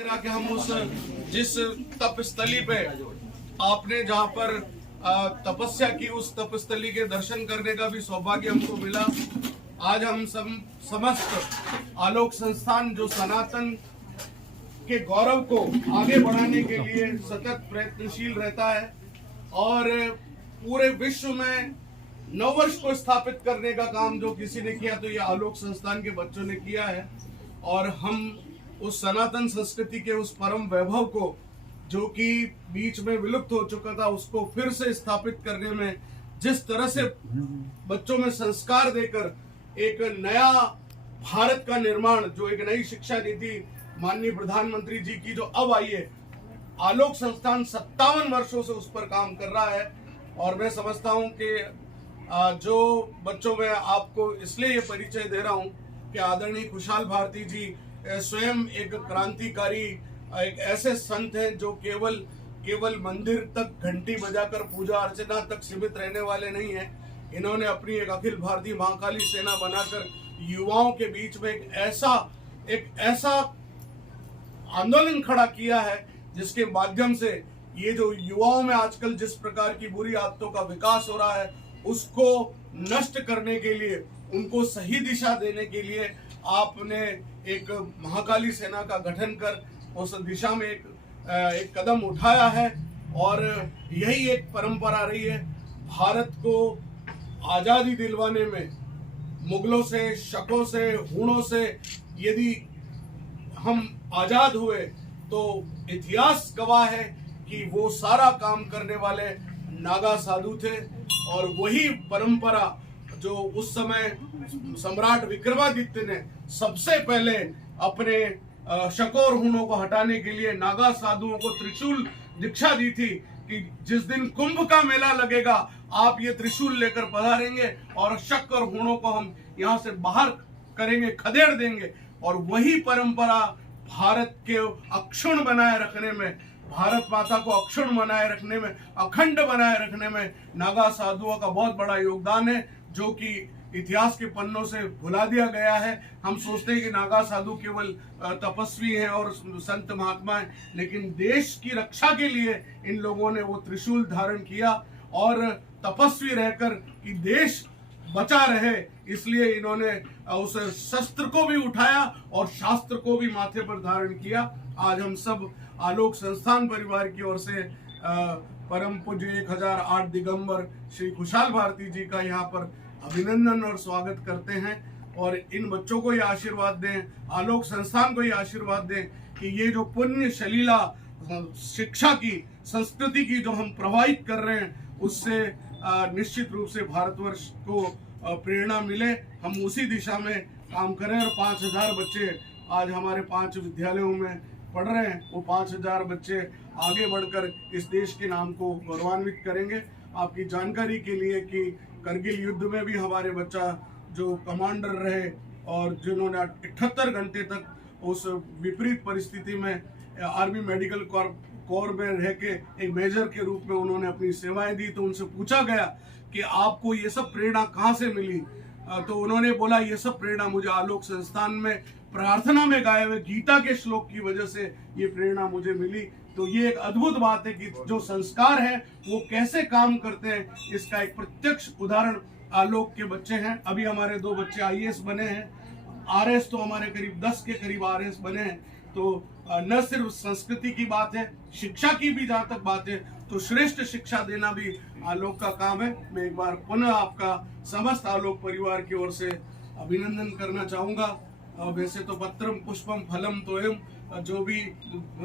कि हम उस जिस तपस्थली पे आपने जहाँ पर तपस्या की, उस तपस्थली के दर्शन करने का भी सौभाग्य हमको मिला। आज हम समस्त आलोक संस्थान जो सनातन के गौरव को आगे बढ़ाने के लिए सतत प्रयत्नशील रहता है और पूरे विश्व में नववर्ष को स्थापित करने का काम जो किसी ने किया तो ये आलोक संस्थान के बच्चों ने किया है। और हम उस सनातन संस्कृति के उस परम वैभव को जो कि बीच में विलुप्त हो चुका था उसको फिर से स्थापित करने में जिस तरह से बच्चों में संस्कार देकर एक नया भारत का निर्माण, जो एक नई शिक्षा नीति माननीय प्रधानमंत्री जी की जो अब आई है, आलोक संस्थान 57 वर्षों से उस पर काम कर रहा है। और मैं समझता हूं कि जो बच्चों में आपको इसलिए ये परिचय दे रहा हूं कि आदरणीय खुशहाल भारती जी स्वयं एक क्रांतिकारी, एक ऐसे संत हैं जो केवल मंदिर तक घंटी बजाकर पूजा अर्चना तक सीमित रहने वाले नहीं हैं। इन्होंने अपनी एक अखिल भारतीय महाकाली सेना बनाकर युवाओं के बीच में एक ऐसा आंदोलन खड़ा किया है जिसके माध्यम से ये जो युवाओं में आजकल जिस प्रकार की बुरी आदतों का विकास हो रहा है उसको नष्ट करने के लिए, उनको सही दिशा देने के लिए आपने एक महाकाली सेना का गठन कर उस दिशा में एक कदम उठाया है। और यही एक परंपरा रही है भारत को आजादी दिलवाने में। मुगलों से, शकों से, हूणों से यदि हम आजाद हुए तो इतिहास गवाह है कि वो सारा काम करने वाले नागा साधु थे। और वही परंपरा जो उस समय सम्राट विक्रमादित्य ने सबसे पहले अपने शकों और हूणों को हटाने के लिए नागा साधुओं को त्रिशूल दीक्षा दी थी कि जिस दिन कुंभ का मेला लगेगा आप ये त्रिशूल लेकर पधारेंगे और शक और हूणों को हम यहाँ से बाहर करेंगे, खदेड़ देंगे। और वही परंपरा भारत के अक्षुण्ण बनाए रखने में, भारत माता को अक्षुण्ण बनाए रखने में, अखंड बनाए रखने में नागा साधुओं का बहुत बड़ा योगदान है, जो कि इतिहास के पन्नों से भुला दिया गया है। हम सोचते हैं कि नागा साधु केवल तपस्वी हैं और संत महात्मा हैं, लेकिन देश की रक्षा के लिए इन लोगों ने वो त्रिशूल धारण किया और तपस्वी रहकर कि देश बचा रहे, इसलिए इन्होंने उस शस्त्र को भी उठाया और शास्त्र को भी माथे पर धारण किया। आज हम सब आलोक संस्थान परिवार की ओर से परम पूज्य 1008 दिगंबर श्री खुशहाल भारती जी का यहाँ पर अभिनंदन और स्वागत करते हैं। और इन बच्चों को ये आशीर्वाद दें, आलोक संस्थान को ये आशीर्वाद दें कि ये जो पुण्य शलीला शिक्षा की, संस्कृति की जो हम प्रवाहित कर रहे हैं उससे निश्चित रूप से भारतवर्ष को प्रेरणा मिले, हम उसी दिशा में काम करें। और 5000 बच्चे आज हमारे 5 विद्यालयों में पढ़ रहे हैं, वो 5000 बच्चे आगे बढ़कर इस देश के नाम को गौरवान्वित करेंगे। आपकी जानकारी के लिए कि करगिल युद्ध में भी हमारे बच्चा जो कमांडर रहे और जिन्होंने 78 घंटे तक उस विपरीत परिस्थिति में आर्मी मेडिकल कोर में रह के एक मेजर के रूप में उन्होंने अपनी सेवाएं दी, तो उनसे पूछा गया कि आपको ये सब प्रेरणा कहाँ से मिली, तो उन्होंने बोला ये सब प्रेरणा मुझे आलोक संस्थान में प्रार्थना में गाए हुए गीता के श्लोक की वजह से ये प्रेरणा मुझे मिली। तो ये एक अद्भुत बात है कि जो संस्कार है वो कैसे काम करते हैं, इसका एक प्रत्यक्ष उदाहरण आलोक के बच्चे हैं। अभी हमारे 2 बच्चे IAS बने हैं, RS तो हमारे करीब 10 के करीब RS बने हैं। तो न सिर्फ संस्कृति की बात है, शिक्षा की भी जहाँ तक बात है तो श्रेष्ठ शिक्षा देना भी आलोक का काम है। मैं एक बार पुनः आपका समस्त आलोक परिवार की ओर से अभिनंदन करना चाहूंगा। वैसे तो पत्रम पुष्पम फलम तोयम, जो भी